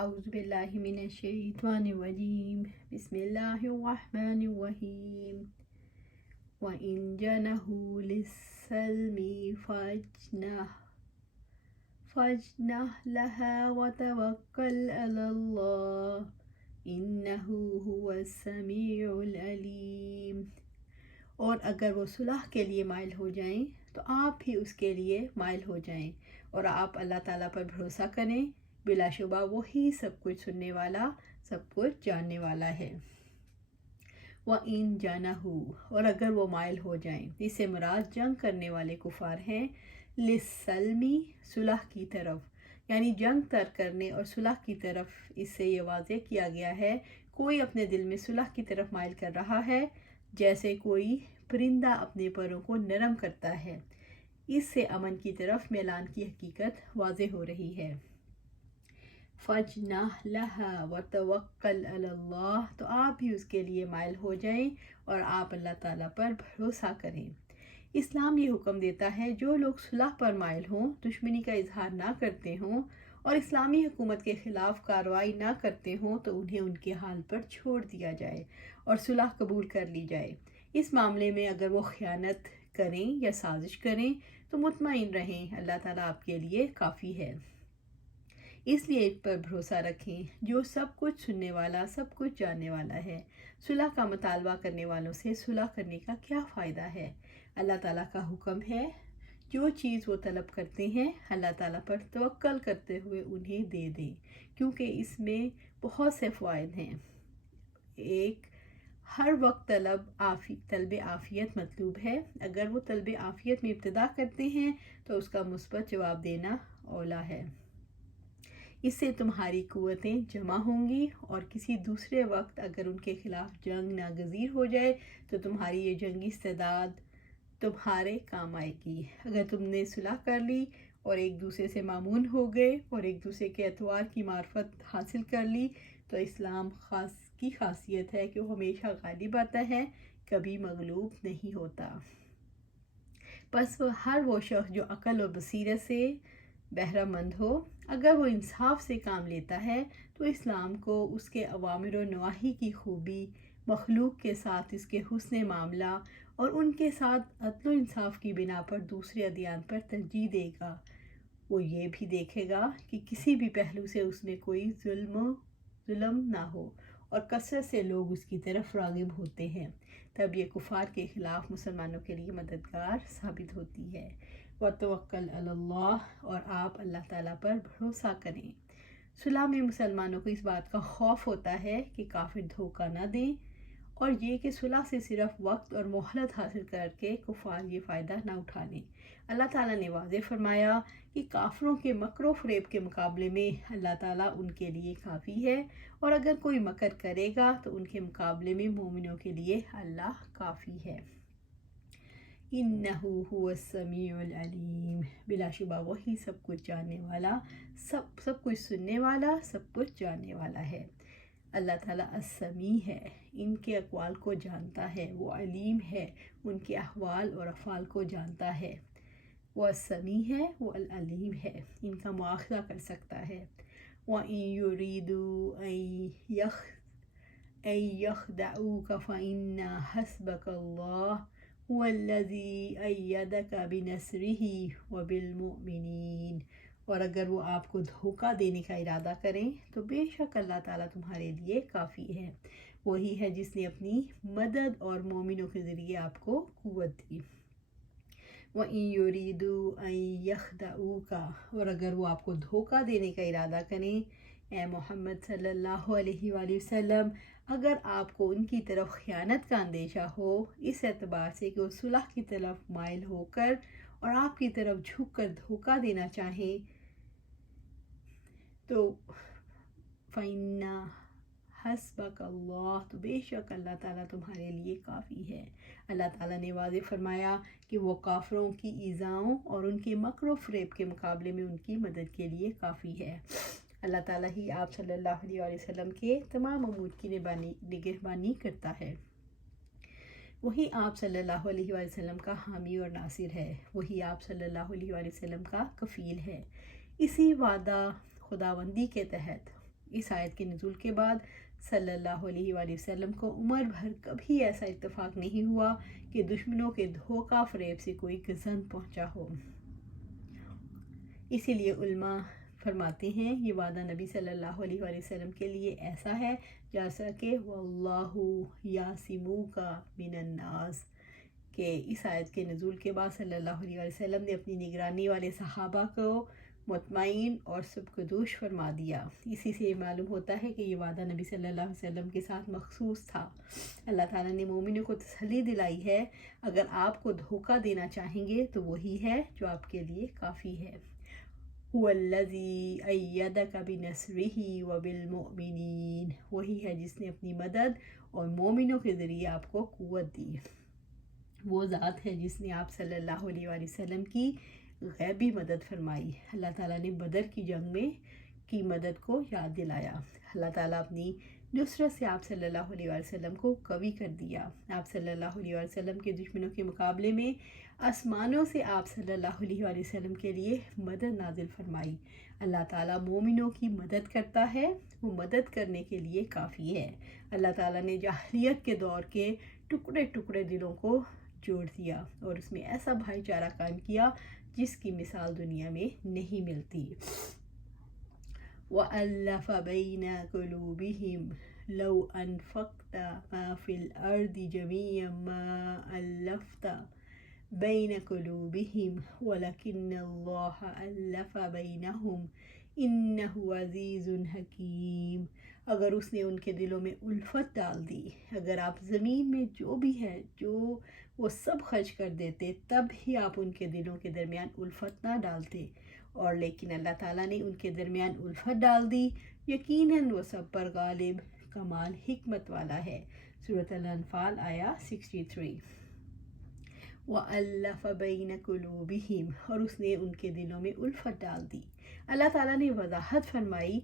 اعوذ باللہ من الشیطان الرجیم بسم اللہ الرحمن الرحیم وَإِن جَنَحُوا لِلسَّلْمِ فَاجْنَحْ لَهَا وَتَوَكَّلْ عَلَى اللَّهِ إِنَّهُ هُوَ السَّمِيعُ الْعَلِيمُ۔ اور اگر وہ صلح کے لیے مائل ہو جائیں تو آپ بھی اس کے لیے مائل ہو جائیں اور آپ اللہ تعالیٰ پر بھروسہ کریں، بلا شبہ وہی سب کچھ سننے والا، سب کچھ جاننے والا ہے۔ وَإِن جَنَحُوا، اور اگر وہ مائل ہو جائیں، اس سے مراد جنگ کرنے والے کفار ہیں، لِلسَّلْمِ، صلح کی طرف، یعنی جنگ ترک کرنے اور صلح کی طرف۔ اس سے یہ واضح کیا گیا ہے کوئی اپنے دل میں صلح کی طرف مائل کر رہا ہے، جیسے کوئی پرندہ اپنے پروں کو نرم کرتا ہے۔ اس سے امن کی طرف میلان کی حقیقت واضح ہو رہی ہے۔ فَاجْنَحْ لَهَا وَتَوَكَّلْ عَلَى اللَّهِ، تو آپ بھی اس کے لیے مائل ہو جائیں اور آپ اللہ تعالیٰ پر بھروسہ کریں۔ اسلام یہ حکم دیتا ہے جو لوگ صلح پر مائل ہوں، دشمنی کا اظہار نہ کرتے ہوں اور اسلامی حکومت کے خلاف کارروائی نہ کرتے ہوں تو انہیں ان کے حال پر چھوڑ دیا جائے اور صلح قبول کر لی جائے۔ اس معاملے میں اگر وہ خیانت کریں یا سازش کریں تو مطمئن رہیں، اللہ تعالیٰ آپ کے لیے کافی ہے۔ اس لیے ایک پر بھروسہ رکھیں جو سب کچھ سننے والا، سب کچھ جاننے والا ہے۔ صلح کا مطالبہ کرنے والوں سے صلح کرنے کا کیا فائدہ ہے؟ اللہ تعالیٰ کا حکم ہے جو چیز وہ طلب کرتے ہیں اللہ تعالیٰ پر توکل کرتے ہوئے انہیں دے دیں، کیونکہ اس میں بہت سے فوائد ہیں۔ ایک، ہر وقت طلب عافیت مطلوب ہے۔ اگر وہ طلب عافیت میں ابتدا کرتے ہیں تو اس کا مثبت جواب دینا اولیٰ ہے۔ اس سے تمہاری قوتیں جمع ہوں گی اور کسی دوسرے وقت اگر ان کے خلاف جنگ ناگزیر ہو جائے تو تمہاری یہ جنگی استعداد تمہارے کام آئے گی۔ اگر تم نے صلح کر لی اور ایک دوسرے سے معمون ہو گئے اور ایک دوسرے کے اطوار کی معرفت حاصل کر لی تو اسلام کی خاصیت ہے کہ وہ ہمیشہ غالب آتا ہے، کبھی مغلوب نہیں ہوتا۔ پس ہر وہ شخص جو عقل اور بصیرت سے بہرہ مند ہو، اگر وہ انصاف سے کام لیتا ہے تو اسلام کو اس کے اوامر و نواہی کی خوبی، مخلوق کے ساتھ اس کے حسن معاملہ اور ان کے ساتھ عدل و انصاف کی بنا پر دوسرے ادیان پر ترجیح دے گا۔ وہ یہ بھی دیکھے گا کہ کسی بھی پہلو سے اس میں کوئی ظلم نہ ہو اور کثرت سے لوگ اس کی طرف راغب ہوتے ہیں، تب یہ کفار کے خلاف مسلمانوں کے لیے مددگار ثابت ہوتی ہے۔ وَتَوَكَّلْ عَلَى اللَّهِ، اور آپ اللہ تعالیٰ پر بھروسہ کریں۔ صلح میں مسلمانوں کو اس بات کا خوف ہوتا ہے کہ کافر دھوکہ نہ دیں اور یہ کہ صلح سے صرف وقت اور مہلت حاصل کر کے کفار یہ فائدہ نہ اٹھا لیں۔ اللہ تعالیٰ نے واضح فرمایا کہ کافروں کے مکر و فریب کے مقابلے میں اللہ تعالیٰ ان کے لیے کافی ہے، اور اگر کوئی مکر کرے گا تو ان کے مقابلے میں مومنوں کے لیے اللہ کافی ہے۔ اِنَّهُ هُوَ السَّمِيعُ الْعَلِيمُ، بلا شبہ وہی سب کچھ جاننے والا، سب کچھ سننے والا، سب کچھ جاننے والا ہے۔ اللہ تعالیٰ السمیع ہے، ان کے اقوال کو جانتا ہے، وہ علیم ہے، ان کے احوال اور افعال کو جانتا ہے۔ وہ السمیع ہے، وہ العلیم ہے، ان کا مواخذہ کر سکتا ہے۔ وَإِن يُرِيدُوا أَن يَخْدَعُوكَ فَإِنَّ حَسْبَكَ اللَّهُ هُوَ الَّذِي أَيَّدَكَ بِنَصْرِهِ وَبِالْمُؤْمِنِينَ، اور اگر وہ آپ کو دھوکہ دینے کا ارادہ کریں تو بے شک اللہ تعالیٰ تمہارے لیے کافی ہے، وہی ہے جس نے اپنی مدد اور مومنوں کے ذریعے آپ کو قوت دی۔ وَإِن يُرِيدُوا أَن يَخْدَعُوكَ، اور اگر وہ آپ کو دھوکہ دینے کا ارادہ کریں، اے محمد صلی اللہ علیہ وآلہ وسلم، اگر آپ کو ان کی طرف خیانت کا اندیشہ ہو اس اعتبار سے کہ وہ صلح کی طرف مائل ہو کر اور آپ کی طرف جھک کر دھوکہ دینا چاہیں تو فَإِنَّ حَسْبَكَ اللَّهُ، تو بے شک اللہ تعالیٰ تمہارے لیے کافی ہے۔ اللہ تعالیٰ نے واضح فرمایا کہ وہ کافروں کی ایذاؤں اور ان کے مکر و فریب کے مقابلے میں ان کی مدد کے لیے کافی ہے۔ اللہ تعالیٰ ہی آپ صلی اللہ علیہ وآلہ وسلم کے تمام امور کی نگہبانی کرتا ہے۔ وہی آپ صلی اللہ علیہ وآلہ وسلم کا حامی اور ناصر ہے، وہی آپ صلی اللہ علیہ وآلہ وسلم کا کفیل ہے۔ اسی وعدہ خداوندی کے تحت اس آیت کے نزول کے بعد صلی اللہ علیہ وآلہ وسلم کو عمر بھر کبھی ایسا اتفاق نہیں ہوا کہ دشمنوں کے دھوکہ فریب سے کوئی گزن پہنچا ہو۔ اسی لیے علماء فرماتے ہیں یہ وعدہ نبی صلی اللہ علیہ وآلہ وسلم کے لیے ایسا ہے جیسا کہ واللہ یعصمک من الناس، کہ اس آیت کے نزول کے بعد صلی اللہ علیہ وآلہ وسلم نے اپنی نگرانی والے صحابہ کو مطمئن اور سبکدوش فرما دیا۔ اسی سے یہ معلوم ہوتا ہے کہ یہ وعدہ نبی صلی اللہ علیہ وسلم کے ساتھ مخصوص تھا۔ اللہ تعالیٰ نے مومنوں کو تسلی دلائی ہے، اگر آپ کو دھوکہ دینا چاہیں گے تو وہی ہے جو آپ کے لیے کافی ہے۔ هو الذی ایدک بنصرہ وبالمؤمنین، وہی ہے جس نے اپنی مدد اور مومنوں کے ذریعے آپ کو قوت دی۔ وہ ذات ہے جس نے آپ صلی اللہ علیہ وآلہ وسلم کی غیبی مدد فرمائی۔ اللہ تعالیٰ نے بدر کی جنگ میں کی مدد کو یاد دلایا۔ اللہ تعالیٰ اپنی نصرت سے آپ صلی اللہ علیہ وآلہ وسلم کو قوی کر دیا۔ آپ صلی اللہ علیہ وآلہ وسلم کے دشمنوں کے مقابلے میں آسمانوں سے آپ صلی اللہ علیہ وآلہ وسلم کے لیے مدد نازل فرمائی۔ اللہ تعالیٰ مومنوں کی مدد کرتا ہے، وہ مدد کرنے کے لیے کافی ہے۔ اللہ تعالیٰ نے جاہلیت کے دور کے ٹکڑے ٹکڑے دلوں کو جوڑ دیا اور اس میں ایسا بھائی چارہ قائم کیا جس کی مثال دنیا میں نہیں ملتی۔ وَأَلَّفَ بَيْنَ قُلُوبِهِمْ لَوْ أَنفَقْتَ مَا فِي الْأَرْضِ جَمِيعًا مَا أَلَّفْتَ بَيْنَ قُلُوبِهِمْ وَلَكِنَّ اللَّهَ أَلَّفَ بَيْنَهُمْ إِنَّهُ عَزِيزٌ حَكِيمٌ۔ اگر اس نے ان کے دلوں میں الفت ڈال دی، اگر آپ زمین میں جو بھی ہے جو وہ سب خرچ کر دیتے تب بھی آپ ان کے دلوں کے درمیان الفت نہ ڈالتے، اور لیکن اللہ تعالیٰ نے ان کے درمیان الفت ڈال دی، یقیناً وہ سب پر غالب کمال حکمت والا ہے۔ سورۃ الانفال آیا 63۔ وَأَلَّفَ بَيْنَ قُلُوبِهِمْ، اور اس نے ان کے دلوں میں الفت ڈال دی۔ اللہ تعالیٰ نے وضاحت فرمائی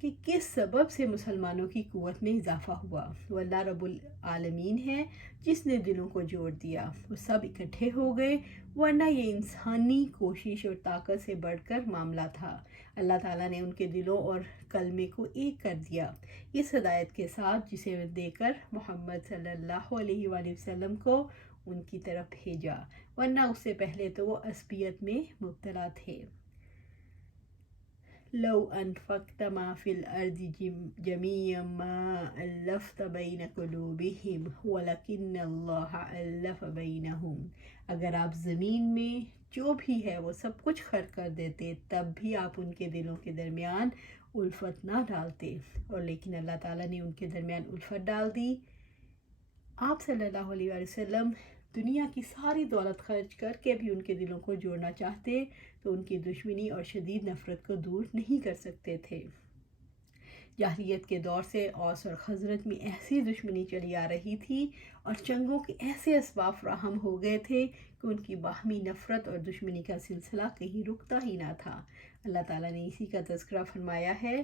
کہ کس سبب سے مسلمانوں کی قوت میں اضافہ ہوا۔ وہ اللہ رب العالمین ہے جس نے دلوں کو جوڑ دیا، وہ سب اکٹھے ہو گئے، ورنہ یہ انسانی کوشش اور طاقت سے بڑھ کر معاملہ تھا۔ اللہ تعالیٰ نے ان کے دلوں اور کلمے کو ایک کر دیا اس ہدایت کے ساتھ جسے دے کر محمد صلی اللہ علیہ وآلہ وسلم کو ان کی طرف بھیجا، ورنہ اس سے پہلے تو وہ عصبیت میں مبتلا تھے۔ لو انفقت ما فی الارض جمیعا ما الفت بین قلوبہم ولکن اللہ الف بینہم، اگر آپ زمین میں جو بھی ہے وہ سب کچھ خرچ کر دیتے تب بھی آپ ان کے دلوں کے درمیان الفت نہ ڈالتے، اور لیکن اللہ تعالیٰ نے ان کے درمیان الفت ڈال دی۔ آپ صلی اللہ علیہ وآلہ وسلم دنیا کی ساری دولت خرچ کر کے بھی ان کے دلوں کو جوڑنا چاہتے تو ان کی دشمنی اور شدید نفرت کو دور نہیں کر سکتے تھے۔ جاہلیت کے دور سے اوس اور خزرج میں ایسی دشمنی چلی آ رہی تھی اور جنگوں کے ایسے اسباب فراہم ہو گئے تھے کہ ان کی باہمی نفرت اور دشمنی کا سلسلہ کہیں رکتا ہی نہ تھا۔ اللہ تعالیٰ نے اسی کا تذکرہ فرمایا ہے،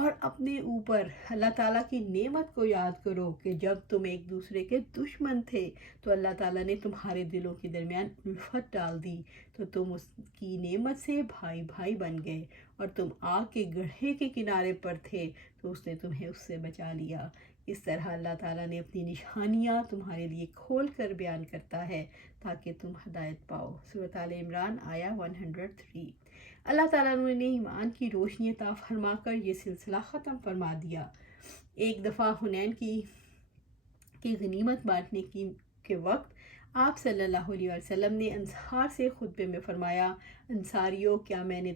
اور اپنے اوپر اللہ تعالیٰ کی نعمت کو یاد کرو کہ جب تم ایک دوسرے کے دشمن تھے تو اللہ تعالیٰ نے تمہارے دلوں کے درمیان الفت ڈال دی، تو تم اس کی نعمت سے بھائی بھائی بن گئے، اور تم آگ کے گڑھے کے کنارے پر تھے تو اس نے تمہیں اس سے بچا لیا۔ اس طرح اللہ تعالیٰ نے اپنی نشانیاں تمہارے لیے کھول کر بیان کرتا ہے تاکہ تم ہدایت پاؤ۔ سورۃ آل عمران آیا 103۔ اللہ تعالیٰ نے ایمان کی روشنی عطا فرما کر یہ سلسلہ ختم فرما دیا۔ ایک دفعہ حنین کی غنیمت بانٹنے کے وقت آپ صلی اللہ علیہ وسلم نے انصار سے خطبے میں فرمایا، انصاریوں کیا میں نے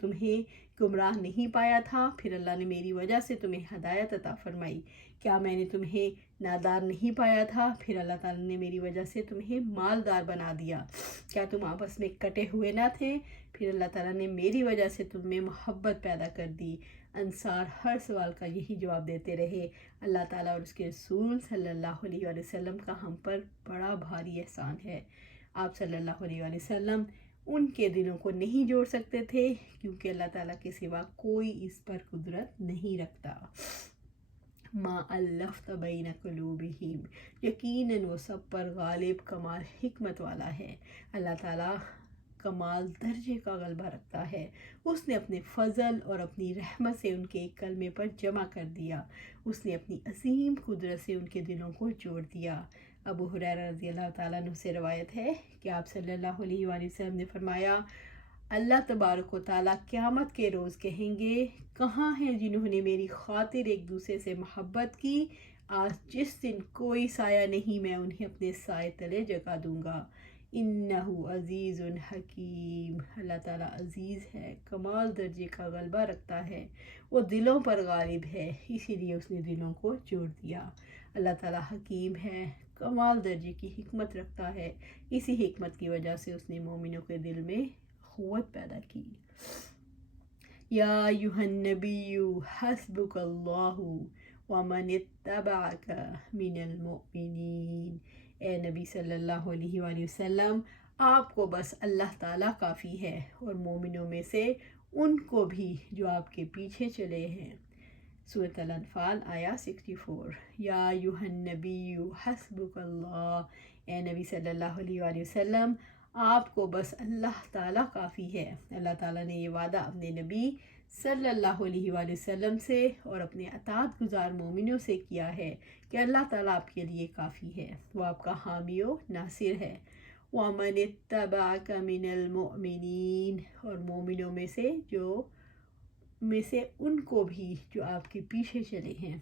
تمہیں گمراہ نہیں پایا تھا، پھر اللہ نے میری وجہ سے تمہیں ہدایت عطا فرمائی؟ کیا میں نے تمہیں نادار نہیں پایا تھا، پھر اللہ تعالیٰ نے میری وجہ سے تمہیں مالدار بنا دیا؟ کیا تم آپس میں کٹے ہوئے نہ تھے، پھر اللہ تعالیٰ نے میری وجہ سے تم میں محبت پیدا کر دی؟ انصار ہر سوال کا یہی جواب دیتے رہے، اللہ تعالیٰ اور اس کے رسول صلی اللہ علیہ وآلہ وسلم کا ہم پر بڑا بھاری احسان ہے۔ آپ صلی اللہ علیہ وآلہ وسلم ان کے دلوں کو نہیں جوڑ سکتے تھے کیونکہ اللہ تعالیٰ کے سوا کوئی اس پر قدرت نہیں رکھتا۔ ما الفت بین قلوبہم، یقیناً وہ سب پر غالب کمال حکمت والا ہے۔ اللہ تعالیٰ کمال درجے کا غلبہ رکھتا ہے۔ اس نے اپنے فضل اور اپنی رحمت سے ان کے ایک کلمے پر جمع کر دیا۔ اس نے اپنی عظیم قدرت سے ان کے دلوں کو جوڑ دیا۔ ابو ہریرہ رضی اللہ تعالیٰ عنہ سے روایت ہے کہ آپ صلی اللہ علیہ وآلہ وسلم نے فرمایا، اللہ تبارک و تعالیٰ قیامت کے روز کہیں گے، کہاں ہیں جنہوں نے میری خاطر ایک دوسرے سے محبت کی؟ آج جس دن کوئی سایہ نہیں، میں انہیں اپنے سائے تلے جگہ دوں گا۔ انہو عزیز حکیم، اللہ تعالیٰ عزیز ہے، کمال درجے کا غلبہ رکھتا ہے، وہ دلوں پر غالب ہے، اسی لیے اس نے دلوں کو جوڑ دیا۔ اللہ تعالیٰ حکیم ہے، کمال درجے کی حکمت رکھتا ہے، اسی حکمت کی وجہ سے اس نے مومنوں کے دل میں قوت پیدا کی۔ یا ایھا النبی حسبک اللہ ومن اتبعک من المؤمنین، اے نبی صلی اللہ علیہ وآلہ وسلم، آپ کو بس اللہ تعالیٰ کافی ہے، اور مومنوں میں سے ان کو بھی جو آپ کے پیچھے چلے ہیں۔ سورۃ الانفال آیا 64۔ یا ایھا النبی حسبک اللہ، اے نبی صلی اللہ علیہ وآلہ وسلم، آپ کو بس اللہ تعالیٰ کافی ہے۔ اللہ تعالیٰ نے یہ وعدہ اپنے نبی صلی اللہ علیہ وآلہ وسلم سے اور اپنے اطاعت گزار مومنوں سے کیا ہے کہ اللہ تعالیٰ آپ کے لیے کافی ہے، وہ آپ کا حامی و ناصر ہے۔ وَمَنِ اتَّبَعَكَ مِنَ الْمُؤْمِنِينَ، اور مومنوں میں سے ان کو بھی جو آپ کے پیچھے چلے ہیں۔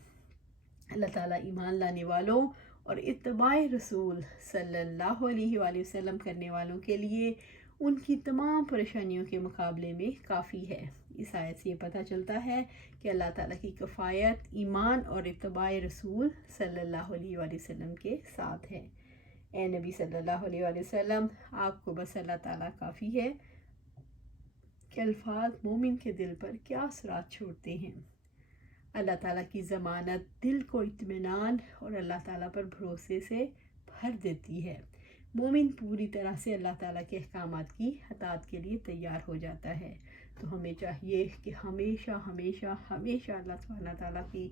اللہ تعالیٰ ایمان لانے والوں اور اتباع رسول صلی اللہ علیہ وآلہ وسلم کرنے والوں کے لیے ان کی تمام پریشانیوں کے مقابلے میں کافی ہے۔ اس آیت سے یہ پتہ چلتا ہے کہ اللہ تعالیٰ کی کفایت ایمان اور اتباع رسول صلی اللہ علیہ وآلہ وسلم کے ساتھ ہے۔ اے نبی صلی اللہ علیہ وآلہ وسلم، آپ کو بس اللہ تعالیٰ کافی ہے۔ کہ الفاظ مومن کے دل پر کیا اثرات چھوڑتے ہیں۔ اللہ تعالیٰ کی ضمانت دل کو اطمینان اور اللہ تعالیٰ پر بھروسے سے بھر دیتی ہے۔ مومن پوری طرح سے اللہ تعالیٰ کے احکامات کی اطاعت کے لیے تیار ہو جاتا ہے۔ تو ہمیں چاہیے کہ ہمیشہ ہمیشہ ہمیشہ اللہ سبحانہ تعالیٰ کی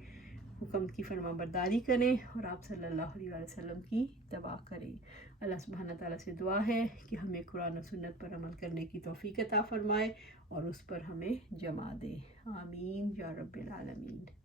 حکم کی فرما برداری کریں اور آپ صلی اللہ علیہ وسلم کی اتباع کریں۔ اللہ سبحانہ تعالیٰ سے دعا ہے کہ ہمیں قرآن و سنت پر عمل کرنے کی توفیق عطا فرمائے اور اس پر ہمیں جمع دے۔ آمین یا رب العالمین۔